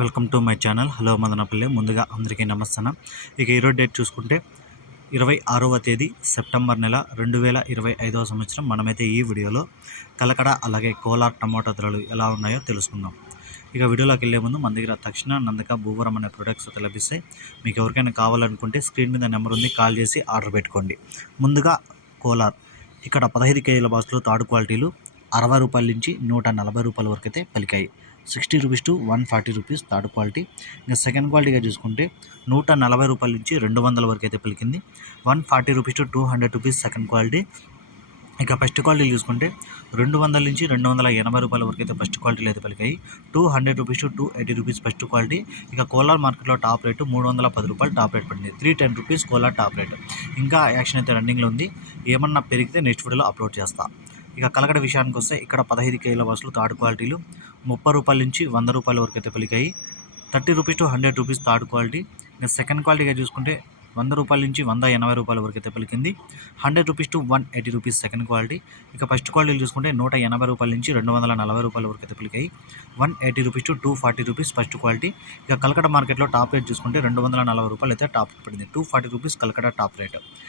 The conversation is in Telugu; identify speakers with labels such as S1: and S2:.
S1: Welcome to my channel. Hello Madanapalle. ముందుగా అందరికీ నమస్తనం ఇక ఈరోజు డేట్ చూసుకుంటే ఇరవై ఆరవ తేదీ సెప్టెంబర్ నెల రెండు వేల ఇరవై ఐదవ సంవత్సరం. మనమైతే ఈ వీడియోలో కలకడ అలాగే కోలార్ టమాటో ధరలు ఎలా ఉన్నాయో తెలుసుకుందాం. ఇక వీడియోలోకి వెళ్ళే ముందు మన దగ్గర తక్షణ నందక భూవరం అనే ప్రొడక్ట్స్ అయితే లభిస్తాయి. మీకు ఎవరికైనా కావాలనుకుంటే స్క్రీన్ మీద నెంబర్ ఉంది కాల్ చేసి ఆర్డర్ పెట్టుకోండి. ముందుగా కోలార్. ఇక్కడ పదహైదు కేజీల బాక్స్లో తాడు క్వాలిటీలు అరవై రూపాయల నుంచి నూట నలభై రూపాయల వరకు అయితే పలికాయి. Sixty rupees to one forty rupees third quality. ఇంకా సెకండ్ క్వాలిటీగా చూసుకుంటే నూట నలభై రూపాయల నుంచి రెండు వందల వరకు అయితే పలికింది. One forty rupees to two hundred rupees second quality. ఇక ఫస్ట్ క్వాలిటీ చూసుకుంటే రెండు వందల నుంచి రెండు వందల ఎనభై రూపాయల వరకు అయితే ఫస్ట్ క్వాలిటీలు అయితే పలికాయి. Two hundred rupees to two eighty rupees first quality. ఇక కోలార్ మార్కెట్లో టాప్ రేటు మూడు వందల పది రూపాయలు టాప్ రేట్ పడింది. Three ten rupees Kolar top rate. ఇంకా యాక్షన్ అయితే రన్నింగ్లో ఉంది. ఏమన్నా పెరిగితే నెక్స్ట్ వీడియోలో అప్లోడ్ చేస్తా. ఇక కలకడ విషయానికి వస్తే ఇక్కడ పదహైదు కేజీల బస్సులు థర్డ్ క్వాలిటీలు ముప్పై రూపాయల నుంచి వంద రూపాయల వరకు అయితే పలికాయి thirty rupees to hundred rupees third quality. ఇంకా సెకండ్ క్వాలిటీగా చూసుకుంటే వంద రూపాయల నుంచి వంద ఎనభై రూపాయల వరకు అయితే పలికింది hundred rupees to one eighty rupees second quality. ఇక ఫస్ట్ క్వాలిటీలు చూసుకుంటే నూట ఎనభై రూపాయల నుంచి రెండు వందల నలభై రూపాయల వరకు అయితే పలికాయి one eighty rupees to two forty rupees first quality. ఇక కలకడ మార్కెట్లో టాప్ రేట్ చూసుకుంటే రెండు వందల నలభై రూపాయలు అయితే టాప్ పడింది. Two forty rupees Kalakada top rate.